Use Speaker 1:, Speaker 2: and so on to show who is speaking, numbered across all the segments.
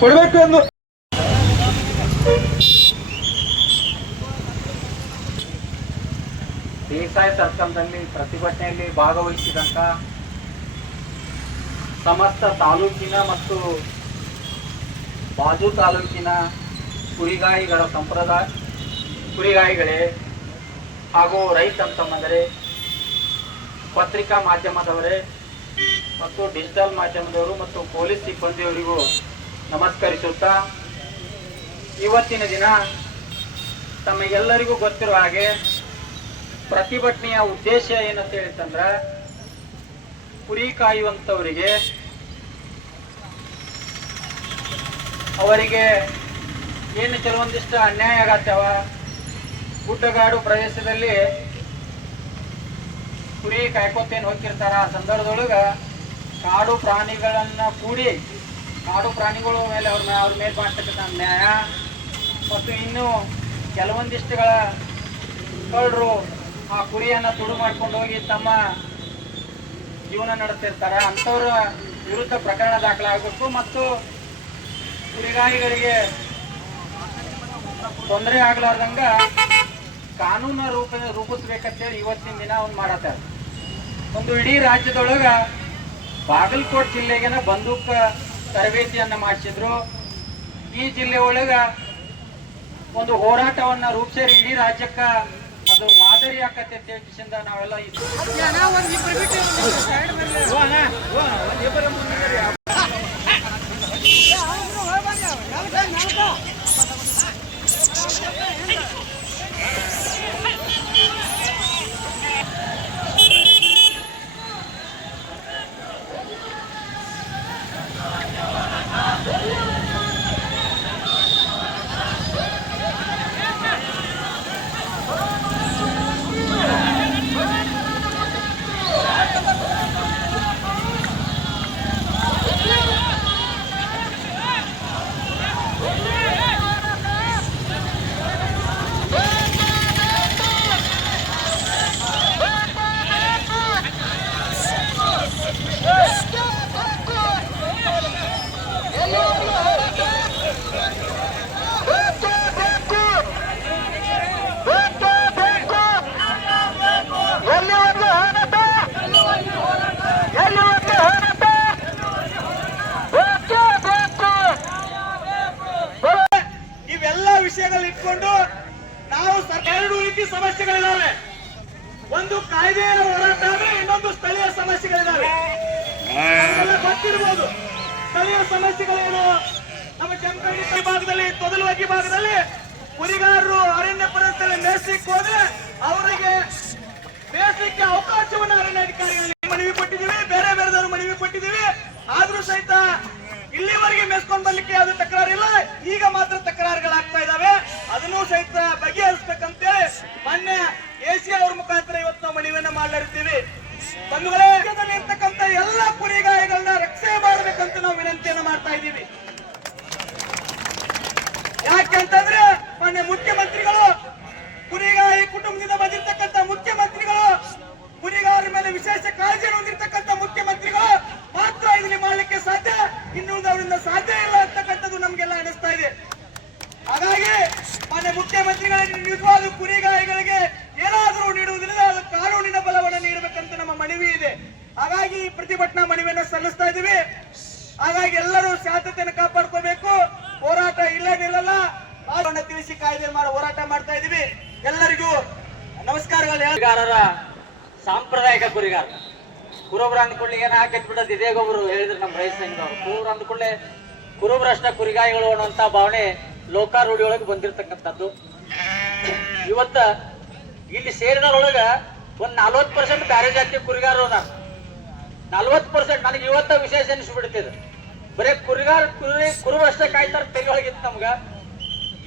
Speaker 1: ಕೊಡಬೇಕು ಎಂದು.
Speaker 2: ದೇಸಾಯಿ ಸರ್ಕಲ್ನಲ್ಲಿ ಪ್ರತಿಭಟನೆಯಲ್ಲಿ ಭಾಗವಹಿಸಿದಂತ ಸಮಸ್ತ ತಾಲೂಕಿನ ಮತ್ತು ಬಾಜು ತಾಲೂಕಿನ ಕುರಿಗಾಯಿಗಳ ಸಂಪ್ರದಾಯ ಕುರಿಗಾಯಿಗಳೇ ಹಾಗೂ ರೈತ ತಮ್ಮಂದರೆ ಪತ್ರಿಕಾ ಮಾಧ್ಯಮದವರೇ ಮತ್ತು ಡಿಜಿಟಲ್ ಮಾಧ್ಯಮದವರು ಮತ್ತು ಪೊಲೀಸ್ ಸಿಬ್ಬಂದಿಯವರಿಗೂ ನಮಸ್ಕರಿಸುತ್ತಾ ಇವತ್ತಿನ ದಿನ ತಮಗೆಲ್ಲರಿಗೂ ಗೊತ್ತಿರುವ ಹಾಗೆ ಪ್ರತಿಭಟನೆಯ ಉದ್ದೇಶ ಏನಂತ ಹೇಳಿತಂದ್ರೆ ಕುರಿ ಕಾಯುವಂಥವರಿಗೆ ಅವರಿಗೆ ಏನು ಕೆಲವೊಂದಿಷ್ಟು ಅನ್ಯಾಯ ಆಗತ್ತವ ಗುಡ್ಡಗಾಡು ಪ್ರದೇಶದಲ್ಲಿ ಕುರಿ ಕಾಯ್ಕೋತೇನು ಹೋಗ್ತಿರ್ತಾರ ಆ ಸಂದರ್ಭದೊಳಗ ಕಾಡು ಪ್ರಾಣಿಗಳನ್ನ ಕೂಡಿ ಕಾಡು ಪ್ರಾಣಿಗಳು ಮೇಲೆ ಅವ್ರ ಅವ್ರ ಮೇಲೆ ಮಾಡ್ತಕ್ಕಂಥ ಅನ್ಯಾಯ ಮತ್ತು ಇನ್ನು ಕೆಲವೊಂದಿಷ್ಟುಗಳ ಕಳ್ಳರು ಆ ಕುರಿಯನ್ನು ತುಡು ಮಾಡ್ಕೊಂಡು ಹೋಗಿ ತಮ್ಮ ಜೀವನ ನಡೆಸ್ತಿರ್ತಾರ. ಅಂಥವ್ರ ವಿರುದ್ಧ ಪ್ರಕರಣ ದಾಖಲಾಗಬೇಕು. ಮತ್ತು ಕುರಿಗಾಯಿಗಳಿಗೆ ತೊಂದರೆ ಆಗ್ಲಾರ್ದಂಗ ಕಾನೂನ ರೂಪ ರೂಪಿಸ್ಬೇಕಂತೇಳಿ ಇವತ್ತಿನ ದಿನ ಅವ್ನು ಮಾಡತ್ತಾರ ಒಂದು ಇಡೀ ರಾಜ್ಯದೊಳಗ ಬಾಗಲಕೋಟ್ ಜಿಲ್ಲೆಗೆನ ಬಂದೂಕ ತರಬೇತಿಯನ್ನ ಮಾಡಿಸಿದ್ರು. ಈ ಜಿಲ್ಲೆ ಒಳಗ ಒಂದು ಹೋರಾಟವನ್ನ ರೂಪಿಸಿ ಇಡೀ ರಾಜ್ಯಕ್ಕ ಅದು ಮಾದರಿ ಆಕತ್ತೆ ಅಂತ ನಾವೆಲ್ಲ ಈ
Speaker 1: ಇವೆಲ್ಲ ವಿಷಯಗಳು ಇಟ್ಕೊಂಡು ನಾವು ಸರ್- ಎರಡು ರೀತಿ ಸಮಸ್ಯೆಗಳಿದಾವೆ ಒಂದು ಕಾಯ್ದೆಯ ಹೋರಾಟ ಆದ್ರೆ ಇನ್ನೊಂದು ಸ್ಥಳೀಯ ಸಮಸ್ಯೆಗಳಿದಾವೆ ನಮ್ಗೆಲ್ಲ ಗೊತ್ತಿರ್ಬೋದು ಸ್ಥಳೀಯ ಸಮಸ್ಯೆಗಳೇನು ಕೆಂಪಳ್ಳಿ ಭಾಗದಲ್ಲಿ, ತೊದಲುವಾಗಿ ಭಾಗದಲ್ಲಿ ಕುರಿಗಾರರು ಅರಣ್ಯ ಪ್ರದೇಶದಲ್ಲಿ ಮೇಯಿಸ್ಲಿಕ್ಕೆ ಹೋದ್ರೆ ಅವರಿಗೆ ಮೇಯಿಸ್ಲಿಕ್ಕೆ ಅವಕಾಶವನ್ನು ಅರಣ್ಯಾಧಿಕಾರಿಗಳಿಗೆ ಮನವಿ ಕೊಟ್ಟಿದ್ದೀವಿ. ಬೇರೆ ಬೇರೆದವರು ಮನವಿ ಕೊಟ್ಟಿದ್ದೀವಿ. ಆದ್ರೂ ಸಹಿತ ಇಲ್ಲಿವರೆಗೆ ಮೆಸ್ಕೊಂಡ್ ಬರ್ಲಿಕ್ಕೆ ಯಾವ್ದು ತಕರಾರಿಲ್ಲ ಈಗ ಮಾತ್ರ ತಕರಾರುಗಳಾಗ್ತಾ ಇದಾವೆ ಅದನ್ನೂ ಸಹಿತ ಬಗೆಹರಿಸ್ಬೇಕಂತೇಳಿ ಮೊನ್ನೆ ಎಸಿ ಅವ್ರ ಮುಖಾಂತರ ಇವತ್ತು ನಾವು ಮನವಿಯನ್ನ ಮಾಡ್ಲಿರ್ತೀವಿ ರಾಜ್ಯದಲ್ಲಿ ಇರ್ತಕ್ಕಂಥ ಎಲ್ಲ ಕುರಿಗಾಯಗಳನ್ನ ರಕ್ಷಣೆ ಮಾಡಬೇಕಂತ ನಾವು ವಿನಂತಿಯನ್ನ ಮಾಡ್ತಾ ಇದ್ದೀವಿ. ಯಾಕೆಂತಂದ್ರೆ ಮೊನ್ನೆ ಮುಖ್ಯಮಂತ್ರಿಗಳು, ಕುರಿಗಾಯಿ ಕುಟುಂಬದಿಂದ ಬಂದಿರತಕ್ಕಂತ ಮುಖ್ಯಮಂತ್ರಿಗಳು ಕುರಿಗಾರ ಮೇಲೆ ವಿಶೇಷ ಕಾಳಜಿಯನ್ನು ಹೊಂದಿರತಕ್ಕಂತ ಮುಖ್ಯಮಂತ್ರಿಗಳು ಮಾತ್ರ ಇದನ್ನ ಮಾಡಲಿಕ್ಕೆ ಸಾಧ್ಯ ಇನ್ನುಳಿದವರಿಂದ ಸಾಧ್ಯ ಇಲ್ಲ ಅಂತಕ್ಕಂಥದ್ದು ನಮ್ಗೆಲ್ಲ ಅನಿಸ್ತಾ ಇದೆ. ಹಾಗಾಗಿ, ಮಾನ್ಯ ಮುಖ್ಯಮಂತ್ರಿಗಳಿಗೆ ನಿಜವಾದ ಕುರಿಗಾಯಿಗಳಿಗೆ ಏನಾದರೂ ನೀಡುವುದಿಲ್ಲ ಅದು ಕಾನೂನಿನ ಬಲವನ್ನು ನೀಡಬೇಕಂತ ನಮ್ಮ ಮನವಿ ಇದೆ. ಹಾಗಾಗಿ ಈ ಪ್ರತಿಭಟನಾ ಮನವಿಯನ್ನು ಸಲ್ಲಿಸ್ತಾ ಇದೀವಿ ಹಾಗಾಗಿ ಎಲ್ಲರೂ ಶಾಂತತೆಯನ್ನು ಕಾಪಾಡ್ಕೋಬೇಕು. ಹೋರಾಟ ಇಲ್ಲೇ ನಿಲ್ಲಲ್ಲ ತಿಳಿಸಿ ಕಾಯ್ದೆ ಮಾಡಿ ಹೋರಾಟ ಮಾಡ್ತಾ ಇದೀವಿ. ಎಲ್ಲರಿಗೂ ನಮಸ್ಕಾರಗಳು
Speaker 2: ಕುರಿಗಾರರ ಸಾಂಪ್ರದಾಯಿಕ ಕುರಿಗಾರ ಕುರುಬ್ರ ಅಂದ್ಕೊಳ್ಳಿ ಏನ ಹಾಕಿ ಬಿಡೋದು ಇದೇ ಒಬ್ರು ಹೇಳಿದ್ರು ನಮ್ಮ ರೈತ ಸಂಘದವ್ರು. ಕುರುಬ್ರ ಅಂದ್ಕೊಳ್ಳೆ ಕುರುಬ್ರಷ್ಟ ಕುರಿಗಾಯಿಗಳು ಅನ್ನುವಂತ ಭಾವನೆ ಲೋಕಾರೂಢಿಯೊಳಗೆ ಬಂದಿರತಕ್ಕಂಥದ್ದು. ಇವತ್ತ ಇಲ್ಲಿ ಸೇರಿನೊಳಗ ಒಂದ್ ನಲ್ವತ್ ಪರ್ಸೆಂಟ್ ಬ್ಯಾರೆ ಜಾತಿ ಕುರಿಗಾರರು ನಲ್ವತ್ ಪರ್ಸೆಂಟ್ ನನಗೆ ಇವತ್ತ ವಿಶೇಷ ಅನಿಸ್ಬಿಡ್ತಿದೆ ಬರೇ ಕುರುಗಾರ ಕುರಿ ಕುರುಬರಷ್ಟೇ ಕಾಯ್ತಾರ ತಲೆ ಒಳಗಿತ್ತು ನಮ್ಗ.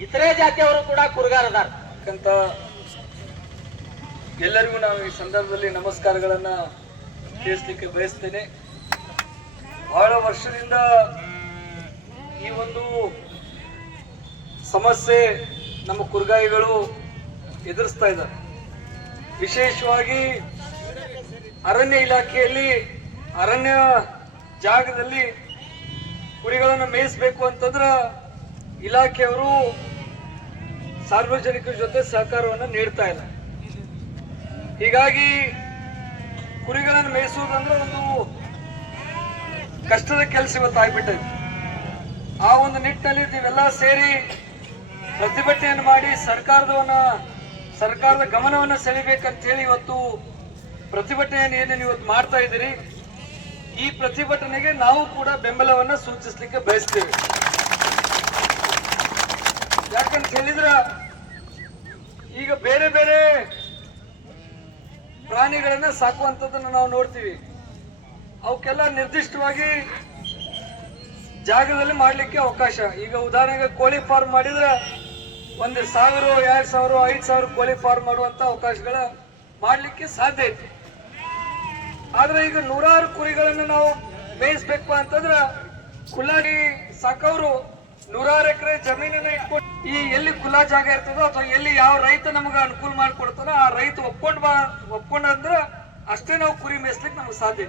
Speaker 2: ಇತರೆ ಜಾತಿಯವರು ಕೂಡ ಕುರಿಗಾರ ಅದಾರ
Speaker 1: ಅಂತ ಎಲ್ಲರಿಗೂ ನಾನು ಈ ಸಂದರ್ಭದಲ್ಲಿ ನಮಸ್ಕಾರಗಳನ್ನ ತಿಳಿಸ್ಲಿಕ್ಕೆ ಬಯಸ್ತೇನೆ. ಬಹಳ ವರ್ಷದಿಂದ ಈ ಒಂದು ಸಮಸ್ಯೆ ನಮ್ಮ ಕುರುಗಾಯಿಗಳು ಎದುರಿಸ್ತಾ ಇದ್ದಾರೆ. ವಿಶೇಷವಾಗಿ ಅರಣ್ಯ ಇಲಾಖೆಯಲ್ಲಿ ಅರಣ್ಯ ಜಾಗದಲ್ಲಿ
Speaker 3: ಕುರಿಗಳನ್ನು ಮೇಯಿಸಬೇಕು ಅಂತಂದ್ರೆ ಇಲಾಖೆಯವರು ಸಾರ್ವಜನಿಕರ ಜೊತೆ ಸಹಕಾರವನ್ನು ನೀಡ್ತಾ ಇಲ್ಲ. ಹೀಗಾಗಿ ಕುರಿಗಳನ್ನು ಮೇಯಿಸುವುದಂದ್ರೆ ಒಂದು ಕಷ್ಟದ ಕೆಲಸ ಆ ಒಂದು ನಿಟ್ಟಿನಲ್ಲಿ ನೀವೆಲ್ಲ ಸೇರಿ ಪ್ರತಿಭಟನೆಯನ್ನು ಮಾಡಿ ಸರ್ಕಾರದವನ್ನ, ಸರ್ಕಾರದ ಗಮನವನ್ನು ಸೆಳಿಬೇಕಂತ ಹೇಳಿ ಇವತ್ತು ಪ್ರತಿಭಟನೆಯನ್ನು ಏನೇನು ಇವತ್ತು ಮಾಡ್ತಾ ಇದ್ದೀರಿ? ಈ ಪ್ರತಿಭಟನೆಗೆ ನಾವು ಕೂಡ ಬೆಂಬಲವನ್ನ ಸೂಚಿಸಲಿಕ್ಕೆ ಬಯಸ್ತೇವೆ. ಯಾಕಂತ ಹೇಳಿದ್ರ, ಈಗ ಬೇರೆ ಬೇರೆ ಪ್ರಾಣಿಗಳನ್ನ ಸಾಕುವಂತದನ್ನ ನಾವು ನೋಡ್ತೀವಿ. ಅವಕ್ಕೆಲ್ಲ ನಿರ್ದಿಷ್ಟವಾಗಿ ಜಾಗದಲ್ಲಿ ಮಾಡ್ಲಿಕ್ಕೆ ಅವಕಾಶ. ಈಗ ಉದಾಹರಣೆಗೆ ಕೋಳಿ ಫಾರ್ಮ್ ಮಾಡಿದ್ರೆ ಒಂದು ಸಾವಿರ, ಎರಡ್ ಸಾವಿರ, ಐದು ಸಾವಿರ ಕೋಳಿ ಫಾರ್ಮ್ ಮಾಡುವಂತ ಅವಕಾಶಗಳ ಮಾಡ್ಲಿಕ್ಕೆ ಸಾಧ್ಯ ಐತಿ. ಆದ್ರೆ ಈಗ ನೂರಾರು ಕುರಿಗಳನ್ನು ನಾವು ಮೇಯಿಸ್ಬೇಕು ಅಂತಂದ್ರ ಕುಲ್ಲಾಗಿ ಸಾಕವ್ರು ನೂರಾರು ಎಕರೆ ಜಮೀನನ್ನ ಇಟ್ಕೊಂಡು ಈ ಎಲ್ಲಿ ಕುಲ್ಲಾ ಜಾಗ ಇರ್ತದೋ ಅಥವಾ ಎಲ್ಲಿ ಯಾವ ರೈತ ನಮಗೆ ಅನುಕೂಲ ಮಾಡ್ಕೊಡ್ತಾನೋ ಆ ರೈತ ಒಪ್ಕೊಂಡ್ ಬಾ, ಒಪ್ಕೊಂಡಂದ್ರ ಅಷ್ಟೇ ನಾವು ಕುರಿ ಮೇಯಿಸ್ಲಿಕ್ಕೆ ನಮ್ಗೆ ಸಾಧ್ಯ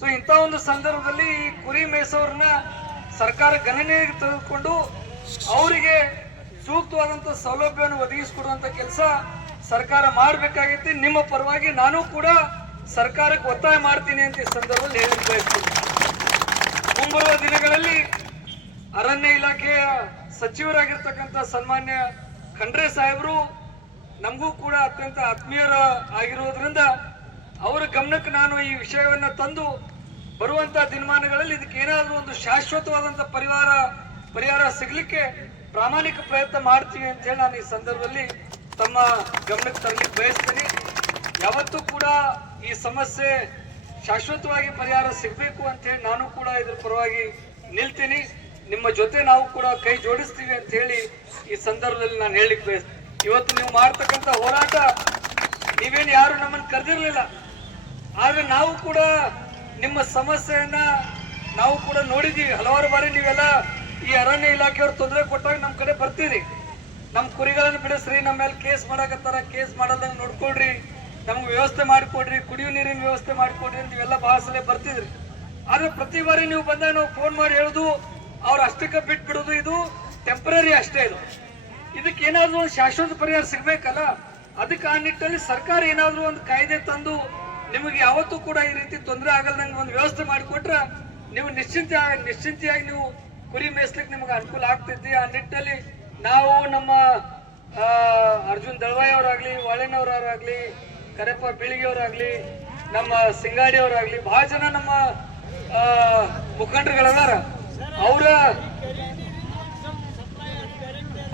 Speaker 3: ಸೊ ಇಂಥ ಒಂದು ಸಂದರ್ಭದಲ್ಲಿ ಈ ಕುರಿ ಮೇಯಿಸೋರನ್ನ ಸರ್ಕಾರ ಗಣನೆಗೆ ತೆಗೆದುಕೊಂಡು ಅವರಿಗೆ ಸೂಕ್ತವಾದಂತ ಸೌಲಭ್ಯವನ್ನು ಒದಗಿಸಿಕೊಡುವಂತ ಕೆಲಸ ಸರ್ಕಾರ ಮಾಡಬೇಕಾಗೈತಿ. ನಿಮ್ಮ ಪರವಾಗಿ ನಾನು ಕೂಡ ಸರ್ಕಾರಕ್ಕೆ ಒತ್ತಾಯ ಮಾಡ್ತೀನಿ ಅಂತ ಈ ಸಂದರ್ಭದಲ್ಲಿ ಹೇಳಿ ಬಯಸ್ತೀನಿ ಮುಂಬರುವ ದಿನಗಳಲ್ಲಿ ಅರಣ್ಯ ಇಲಾಖೆಯ ಸಚಿವರಾಗಿರ್ತಕ್ಕಂಥ ಸನ್ಮಾನ್ಯ ಖಂಡ್ರೆ ಸಾಹೇಬರು ನಮಗೂ ಕೂಡ ಅತ್ಯಂತ ಆತ್ಮೀಯರ ಆಗಿರುವುದರಿಂದ ಅವರ ಗಮನಕ್ಕೆ ನಾನು ಈ ವಿಷಯವನ್ನ ತಂದು ಬರುವಂತ ದಿನಮಾನಗಳಲ್ಲಿ ಇದಕ್ಕೆ ಏನಾದರೂ ಒಂದು ಶಾಶ್ವತವಾದಂಥ ಪರಿವಾರ, ಪರಿಹಾರ ಸಿಗಲಿಕ್ಕೆ ಪ್ರಾಮಾಣಿಕ ಪ್ರಯತ್ನ ಮಾಡ್ತೀವಿ ಅಂತ ಹೇಳಿ ನಾನು ಈ ಸಂದರ್ಭದಲ್ಲಿ ತಮ್ಮ ಗಮನಕ್ಕೆ ತರಲಿಕ್ಕೆ ಬಯಸ್ತೀನಿ. ಯಾವತ್ತೂ ಕೂಡ ಈ ಸಮಸ್ಯೆ ಶಾಶ್ವತವಾಗಿ ಪರಿಹಾರ ಸಿಗಬೇಕು ಅಂತ ಹೇಳಿ ನಾನು ಕೂಡ ಇದ್ರ ಪರವಾಗಿ ನಿಲ್ತೀನಿ. ನಿಮ್ಮ ಜೊತೆ ನಾವು ಕೂಡ ಕೈ ಜೋಡಿಸ್ತೀವಿ ಅಂತ ಹೇಳಿ ಈ ಸಂದರ್ಭದಲ್ಲಿ ನಾನು ಹೇಳಿಕ್ ಬಯಸ್ತೀನಿ. ಇವತ್ತು ನೀವು ಮಾಡ್ತಕ್ಕಂಥ ಹೋರಾಟ, ನೀವೇನು ಯಾರು ನಮ್ಮನ್ನು ಕರೆದಿರಲಿಲ್ಲ. ಆದರೆ ನಾವು ಕೂಡ ನಿಮ್ಮ ಸಮಸ್ಯೆಯನ್ನ ನಾವು ಕೂಡ ನೋಡಿದ್ದೀವಿ. ಹಲವಾರು ಬಾರಿ ನೀವೆಲ್ಲ ಈ ಅರಣ್ಯ ಇಲಾಖೆಯವ್ರು ತೊಂದರೆ ಕೊಟ್ಟಾಗ ನಮ್ಮ ಕಡೆ ಬರ್ತೀರಿ. ನಮ್ಮ ಕುರಿಗಳನ್ನು ಬಿಡಿಸ್ರಿ, ನಮ್ಮ ಮೇಲೆ ಕೇಸ್ ಮಾಡಕತ್ತಾರ, ಕೇಸ್ ಮಾಡಲ್ದಂಗೆ ನೋಡ್ಕೊಡ್ರಿ ನಮ್ಗೆ ವ್ಯವಸ್ಥೆ ಮಾಡಿಕೊಡ್ರಿ ಕುಡಿಯುವ ನೀರಿನ ವ್ಯವಸ್ಥೆ ಮಾಡಿಕೊಡ್ರಿ ಅಂತ ಇವೆಲ್ಲ ಬಹಳ ಬರ್ತಿದ್ರಿ. ಆದ್ರೆ ಪ್ರತಿ ಬಾರಿ ನೀವು ಬಂದಾಗ ನಾವು ಫೋನ್ ಮಾಡಿ ಹೇಳುದು, ಅವ್ರು ಅಷ್ಟಕ್ಕೆ ಬಿಟ್ಬಿಡೋದು, ಇದು ಟೆಂಪರರಿ ಅಷ್ಟೇ ಇದು. ಇದಕ್ಕೆ ಏನಾದರೂ ಒಂದು ಶಾಶ್ವತ ಪರಿಹಾರ ಸಿಗ್ಬೇಕಲ್ಲ? ಅದಕ್ಕೆ ಆ ನಿಟ್ಟಿನಲ್ಲಿ ಸರ್ಕಾರ ಏನಾದರೂ ಒಂದು ಕಾಯ್ದೆ ತಂದು ನಿಮಗೆ ಯಾವತ್ತೂ ಕೂಡ ಈ ರೀತಿ ತೊಂದರೆ ಆಗಲ್ದಂಗೆ ಒಂದು ವ್ಯವಸ್ಥೆ ಮಾಡಿಕೊಟ್ರೆ ನೀವು ನಿಶ್ಚಿಂತ, ನಿಶ್ಚಿಂತೆಯಾಗಿ ನೀವು ಕುರಿ ಮೇಯಿಸ್ಲಿಕ್ಕೆ ನಿಮಗೆ ಅನುಕೂಲ ಆಗ್ತಿದ್ದೆ. ಆ ನಿಟ್ಟಿನಲ್ಲಿ ನಾವು ನಮ್ಮ ಅರ್ಜುನ್ ದಳವಾಯಿ ಅವರಾಗ್ಲಿ, ವಾಳೆನವರಾಗ್ಲಿ ಕರೆಪ್ಪ ಬೀಳಿಗೆಯವರಾಗ್ಲಿ, ನಮ್ಮ ಸಿಂಗಾಡಿಯವರಾಗ್ಲಿ, ಬಹಳ ಜನ ನಮ್ಮ ಮುಖಂಡರುಗಳದಾರ. ಅವರ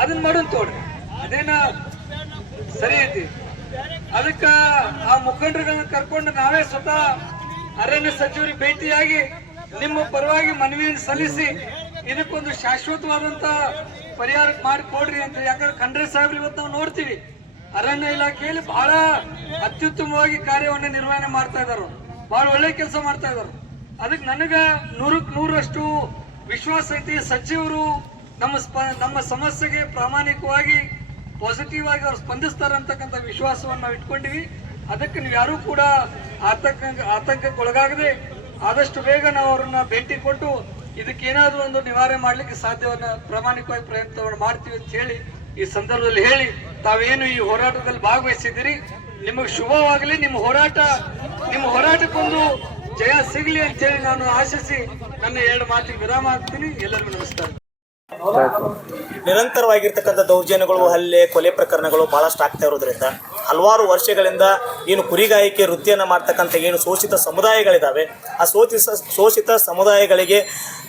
Speaker 3: ಅದನ್ನ ಮಾಡೋನ್ ತೋಡ್ರಿ. ಅದೇನ ಸರಿ ಐತಿ. ಅದಕ್ಕ ಆ ಮುಖಂಡರುಗಳನ್ನ ಕರ್ಕೊಂಡು ನಾವೇ ಸ್ವತಃ ಅರಣ್ಯ ಸಚಿವರಿಗೆ ಭೇಟಿಯಾಗಿ ನಿಮ್ಮ ಪರವಾಗಿ ಮನವಿಯನ್ನು ಸಲ್ಲಿಸಿ ಇದಕ್ಕೊಂದು ಶಾಶ್ವತವಾದಂತ ಪರಿಹಾರ ಮಾಡಿಕೊಡ್ರಿ ಅಂತ ಯಾಕಂದ್ರೆ ಖಂಡ್ರೆ ಸಾಹೇಬ್ರು ಇವತ್ತು ನಾವು ನೋಡ್ತೀವಿ. ಅರಣ್ಯ ಇಲಾಖೆಯಲ್ಲಿ ಬಹಳ ಅತ್ಯುತ್ತಮವಾಗಿ ಕಾರ್ಯವನ್ನು ನಿರ್ವಹಣೆ ಮಾಡ್ತಾ ಇದ್ದಾರೆ ಬಹಳ ಒಳ್ಳೆ ಕೆಲಸ ಮಾಡ್ತಾ ಇದ್ದಾರೆ ಅದಕ್ಕೆ ನನಗೆ ನೂರಕ್ಕೆ ನೂರಷ್ಟು ವಿಶ್ವಾಸ ಐತಿ. ಸಚಿವರು ನಮ್ಮ ಸ್ಪ, ನಮ್ಮ ಸಮಸ್ಯೆಗೆ ಪ್ರಾಮಾಣಿಕವಾಗಿ ಪಾಸಿಟಿವ್ ಆಗಿ ಅವ್ರು ಸ್ಪಂದಿಸ್ತಾರೆ ಅಂತಕ್ಕಂಥ ವಿಶ್ವಾಸವನ್ನು ನಾವು ಇಟ್ಕೊಂಡಿವಿ. ಅದಕ್ಕೆ ನೀವು ಯಾರೂ ಕೂಡ ಆತಂಕ ಆತಂಕಕ್ಕೆ ಒಳಗಾಗದೆ ಆದಷ್ಟು ಬೇಗ ನಾವು ಅವ್ರನ್ನ ಭೇಟಿ ಕೊಟ್ಟು ಇದಕ್ಕೆ ಏನಾದರೂ ಒಂದು ನಿವಾರಣೆ ಮಾಡ್ಲಿಕ್ಕೆ ಸಾಧ್ಯವನ್ನ ಪ್ರಾಮಾಣಿಕವಾಗಿ ಪ್ರಯತ್ನವನ್ನು ಮಾಡ್ತೀವಿ ಅಂತ ಹೇಳಿ ಈ ಸಂದರ್ಭದಲ್ಲಿ ಹೇಳಿ ತಾವೇನು ಈ ಹೋರಾಟದಲ್ಲಿ ಭಾಗವಹಿಸಿದ್ದೀರಿ? ನಿಮಗೆ ಶುಭವಾಗಲಿ. ನಿಮ್ಮ ಹೋರಾಟ, ನಿಮ್ಮ ಹೋರಾಟಕ್ಕೊಂದು ಜಯ ಸಿಗಲಿ ಅಂತ ಹೇಳಿ ನಾನು ಆಶಿಸಿ ನನ್ನ ಎರಡು ಮಾತಿಗೆ ವಿರಾಮ ಆಗ್ತೀನಿ ಎಲ್ಲರಿಗೂ ನಮಸ್ಕಾರ.
Speaker 4: ನಿರಂತರವಾಗಿರ್ತಕ್ಕಂಥ ದೌರ್ಜನ್ಯಗಳು, ಹಲ್ಲೆ, ಕೊಲೆ ಪ್ರಕರಣಗಳು ಬಹಳಷ್ಟು ಆಗ್ತಾ ಇರೋದ್ರಿಂದ ಹಲವಾರು ವರ್ಷಗಳಿಂದ ಏನು ಕುರಿಗಾಯಿಕೆ ವೃತ್ತಿಯನ್ನು ಮಾಡ್ತಕ್ಕಂಥ ಏನು ಶೋಷಿತ ಸಮುದಾಯಗಳಿದ್ದಾವೆ ಆ ಶೋಷಿತ ಶೋಷಿತ ಸಮುದಾಯಗಳಿಗೆ,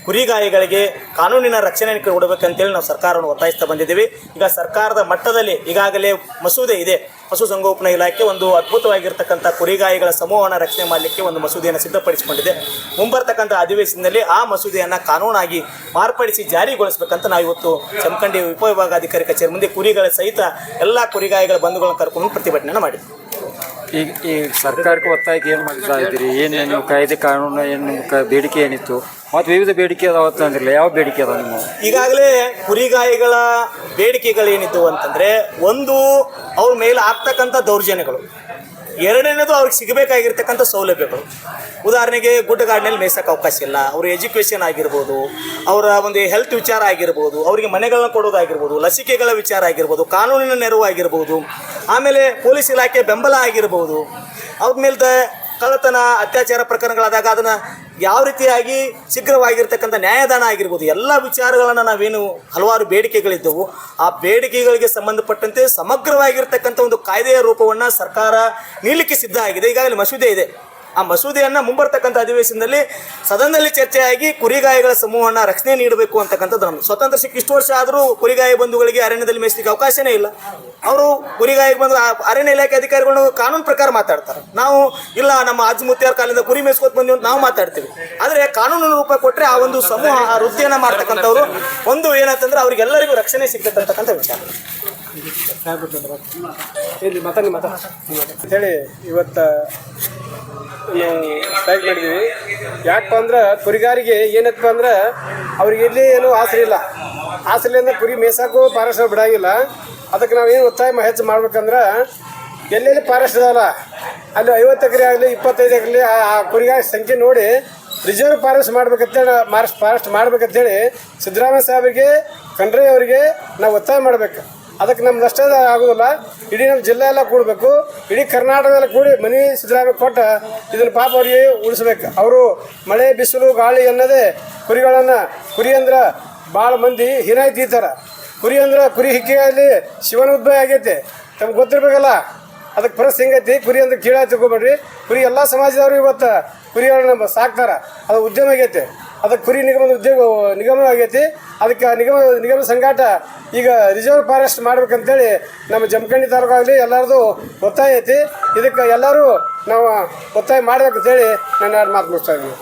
Speaker 4: ಕುರಿಗಾಯಿಗಳಿಗೆ ಕಾನೂನಿನ ರಕ್ಷಣೆ ಕೊಡಬೇಕಂತೇಳಿ ನಾವು ಸರ್ಕಾರವನ್ನು ಒತ್ತಾಯಿಸ್ತಾ ಬಂದಿದ್ದೀವಿ. ಈಗ ಸರ್ಕಾರದ ಮಟ್ಟದಲ್ಲಿ ಈಗಾಗಲೇ ಮಸೂದೆ ಇದೆ. ಪಶುಸಂಗೋಪನಾ ಇಲಾಖೆ ಒಂದು ಅದ್ಭುತವಾಗಿರ್ತಕ್ಕಂಥ ಕುರಿಗಾಯಿಗಳ ಸಮೂಹವನ್ನು ರಕ್ಷಣೆ ಮಾಡಲಿಕ್ಕೆ ಒಂದು ಮಸೂದೆಯನ್ನು ಸಿದ್ಧಪಡಿಸಿಕೊಂಡಿದೆ. ಮುಂಬರ್ತಕ್ಕಂಥ ಅಧಿವೇಶನದಲ್ಲಿ ಆ ಮಸೂದೆಯನ್ನು ಕಾನೂನಾಗಿ ಮಾರ್ಪಡಿಸಿ ಜಾರಿಗೊಳಿಸಬೇಕಂತ ನಾವು ಇವತ್ತು ಚಮಕಂಡಿ ಉಪವಿಭಾಗಾಧಿಕಾರಿ ಕಚೇರಿ ಮುಂದೆ ಕುರಿಗಳ ಸಹಿತ ಎಲ್ಲ ಕುರಿಗಾಯಿಗಳ ಬಂಧುಗಳನ್ನು ಕರ್ಕೊಂಡು ಪ್ರತಿಭಟನೆ ಮಾಡಿದ್ವಿ.
Speaker 5: ಈಗ ಈ ಸರ್ಕಾರಕ್ಕೆ ಒತ್ತಾಯಕ್ಕೆ ಏನು ಮಾಡ್ತಾ ಇದ್ದೀರಿ? ಏನು ಕಾಯ್ದೆ ಕಾನೂನು, ಏನು ನಿಮ್ಮ ಬೇಡಿಕೆ ಏನಿತ್ತು? ಮತ್ತು ವಿವಿಧ ಬೇಡಿಕೆ ಅದಾವ ಅಂತಂದ್ರಲ್ಲ ಯಾವ ಬೇಡಿಕೆ ಅದಾವ ನಿಮ್ಮ
Speaker 4: ಈಗಾಗಲೇ ಕುರಿಗಾಯಿಗಳ ಬೇಡಿಕೆಗಳೇನಿತ್ತು ಅಂತಂದರೆ ಒಂದು ಅವ್ರ ಮೇಲೆ ಆಗ್ತಕ್ಕಂಥ ದೌರ್ಜನ್ಯಗಳು. ಎರಡನೇದು ಅವ್ರಿಗೆ ಸಿಗಬೇಕಾಗಿರ್ತಕ್ಕಂಥ ಸೌಲಭ್ಯಗಳು. ಉದಾಹರಣೆಗೆ ಗುಡ್ಡಗಾಡಿನಲ್ಲಿ ಮೇಯ್ಸೋಕೆ ಅವಕಾಶ ಇಲ್ಲ, ಅವ್ರ ಎಜುಕೇಷನ್ ಆಗಿರ್ಬೋದು, ಅವರ ಒಂದು ಹೆಲ್ತ್ ವಿಚಾರ ಆಗಿರ್ಬೋದು, ಅವರಿಗೆ ಮನೆಗಳನ್ನ ಕೊಡೋದಾಗಿರ್ಬೋದು, ಲಸಿಕೆಗಳ ವಿಚಾರ ಆಗಿರ್ಬೋದು, ಕಾನೂನಿನ ನೆರವು ಆಗಿರ್ಬೋದು, ಆಮೇಲೆ ಪೊಲೀಸ್ ಇಲಾಖೆ ಬೆಂಬಲ ಆಗಿರ್ಬೋದು, ಅವ್ರ ಕಳ್ಳತನ, ಅತ್ಯಾಚಾರ ಪ್ರಕರಣಗಳಾದಾಗ ಅದನ್ನು ಯಾವ ರೀತಿಯಾಗಿ ಶೀಘ್ರವಾಗಿರ್ತಕ್ಕಂಥ ನ್ಯಾಯದಾನ ಆಗಿರ್ಬೋದು, ಎಲ್ಲ ವಿಚಾರಗಳನ್ನು ನಾವೇನು ಹಲವಾರು ಬೇಡಿಕೆಗಳಿದ್ದವು, ಆ ಬೇಡಿಕೆಗಳಿಗೆ ಸಂಬಂಧಪಟ್ಟಂತೆ ಸಮಗ್ರವಾಗಿರ್ತಕ್ಕಂಥ ಒಂದು ಕಾಯ್ದೆಯ ರೂಪವನ್ನು ಸರ್ಕಾರ ನೀಡಲಿಕ್ಕೆ ಸಿದ್ಧ ಆಗಿದೆ. ಈಗಾಗಲೇ ಮಸೂದೆ ಇದೆ. ಆ ಮಸೂದೆಯನ್ನು ಮುಂಬರ್ತಕ್ಕಂಥ ಅಧಿವೇಶನದಲ್ಲಿ ಸದನದಲ್ಲಿ ಚರ್ಚೆಯಾಗಿ ಕುರಿಗಾಯಿಗಳ ಸಮೂಹವನ್ನು ರಕ್ಷಣೆ ನೀಡಬೇಕು ಅಂತಕ್ಕಂಥದ್ದು ನಮ್ಮ ಸ್ವತಂತ್ರ ಸಿಕ್ಕ ಇಷ್ಟು ವರ್ಷ ಆದರೂ ಕುರಿಗಾಯಿ ಬಂಧುಗಳಿಗೆ ಅರಣ್ಯದಲ್ಲಿ ಮೇಯಿಸಲಿಕ್ಕೆ ಅವಕಾಶನೇ ಇಲ್ಲ. ಅವರು ಕುರಿಗಾಯಿಗೆ ಬಂದು ಅರಣ್ಯ ಇಲಾಖೆ ಅಧಿಕಾರಿಗಳು ಕಾನೂನು ಪ್ರಕಾರ ಮಾತಾಡ್ತಾರೆ. ನಾವು ಇಲ್ಲ, ನಮ್ಮ ಅಜ್ಜ ಮುತ್ಯಾರ ಕಾಲದಿಂದ ಕುರಿ ಮೇಯಿಸ್ಕೊತ ಬಂದೀವಿ ಅಂತ ನಾವು ಮಾತಾಡ್ತೀವಿ. ಆದರೆ ಕಾನೂನು ರೂಪ ಕೊಟ್ಟರೆ ಆ ಒಂದು ಸಮೂಹ, ಆ ವೃತ್ತಿಯನ್ನು ಮಾಡ್ತಕ್ಕಂಥವ್ರು ಒಂದು ಏನಂತಂದ್ರೆ ಅವರಿಗೆಲ್ಲರಿಗೂ ರಕ್ಷಣೆ ಸಿಗ್ತದೆ ಅಂತಕ್ಕಂಥ ವಿಚಾರ.
Speaker 6: ಹೇಳಿ, ಇವತ್ತು ಸ್ಟ್ರೈಕ್ ಮಾಡಿದ್ದೀವಿ ಯಾಕಪ್ಪ ಅಂದ್ರೆ ಕುರಿಗಾರಿಗೆ ಏನಪ್ಪ ಅಂದ್ರೆ ಅವ್ರಿಗೆ ಎಲ್ಲಿ ಏನು ಆಸರೆ ಇಲ್ಲ. ಆಸರೆ ಅಂದ್ರೆ ಕುರಿ ಮೇಯ್ಸಕ್ಕೂ ಫಾರೆಸ್ಟ್ ಬಿಡಂಗಿಲ್ಲ. ಅದಕ್ಕೆ ನಾವು ಏನು ಒತ್ತಾಯ ಹೆಚ್ಚು ಮಾಡ್ಬೇಕಂದ್ರೆ ಎಲ್ಲೆಲ್ಲಿ ಫಾರೆಸ್ಟ್ ಇದಾವಲ್ಲ ಅಲ್ಲಿ ಐವತ್ತು ಎಕರೆ ಆಗಲಿ, ಇಪ್ಪತ್ತೈದು ಎಕರೆ ಆ ಕುರಿಗಾರ ಸಂಖ್ಯೆ ನೋಡಿ ರಿಸರ್ವ್ ಫಾರೆಸ್ಟ್ ಮಾಡ್ಬೇಕಂತೇಳಿ ಮಾರ್ಸ್ ಫಾರೆಸ್ಟ್ ಮಾಡ್ಬೇಕಂತೇಳಿ ಸಿದ್ದರಾಮಯ್ಯ ಸಾಹೇಬರಿಗೆ, ಖಂಡ್ರೆ ಅವರಿಗೆ ನಾವು ಒತ್ತಾಯ ಮಾಡ್ಬೇಕು. ಅದಕ್ಕೆ ನಮ್ದು ಅಷ್ಟೇ ಆಗೋದಿಲ್ಲ. ಇಡೀ ನಮ್ಮ ಜಿಲ್ಲೆ ಎಲ್ಲ ಕೂಡಬೇಕು. ಇಡೀ ಕರ್ನಾಟಕದಲ್ಲಿ ಕೂಡಿ ಮನೆ ಸಿದ್ದರಾಮಯ್ಯ ಕೊಟ್ಟು ಇದನ್ನು ಪಾಪ ಅವರಿಗೆ ಉಳಿಸ್ಬೇಕು. ಅವರು ಮಳೆ, ಬಿಸಿಲು, ಗಾಳಿ ಅನ್ನೋದೇ ಕುರಿಗಳನ್ನು ಕುರಿ ಅಂದ್ರೆ ಭಾಳ ಮಂದಿ ಹೀನಾಯ್ ತೀರ್ತಾರೆ ಕುರಿ ಅಂದ್ರೆ ಕುರಿ ಹಿಕ್ಕಿಯಲ್ಲಿ ಶಿವನ ಉದ್ಭವ ಆಗೈತೆ. ತಮ್ಗೆ ಗೊತ್ತಿರ್ಬೇಕಲ್ಲ? ಅದಕ್ಕೆ ಪರಸ್ ಹೆಂಗೈತಿ? ಕುರಿ ಅಂದ್ರೆ ಕೀಳಾಯ್ತು ಕುರಿ ಎಲ್ಲ ಸಮಾಜದವರು ಇವತ್ತು ಕುರಿಗಳನ್ನ ಸಾಕ್ತಾರ. ಅದು ಉದ್ಯಮ ಆಗೈತೆ. ಅದಕ್ಕೆ ಕುರಿ ನಿಗಮದ ಉದ್ಯೋಗ, ನಿಗಮ ಆಗೈತಿ. ಅದಕ್ಕೆ ನಿಗಮ ನಿಗಮ ಸಂಘಾಟ ಈಗ ರಿಸರ್ವ್ ಫಾರೆಸ್ಟ್ ಮಾಡ್ಬೇಕಂತೇಳಿ ನಮ್ಮ ಜಮಖಂಡಿ ತಾಲೂಕಾಗಲಿ ಎಲ್ಲರದು ಒತ್ತಾಯ ಐತಿ. ಇದಕ್ಕೆ ಎಲ್ಲರೂ ನಾವು ಒತ್ತಾಯ ಮಾಡ್ಬೇಕಂತೇಳಿ ನನ್ನ ಮಾತು ಮುಗಿಸ್ತಾ ಇದ್ದೀನಿ.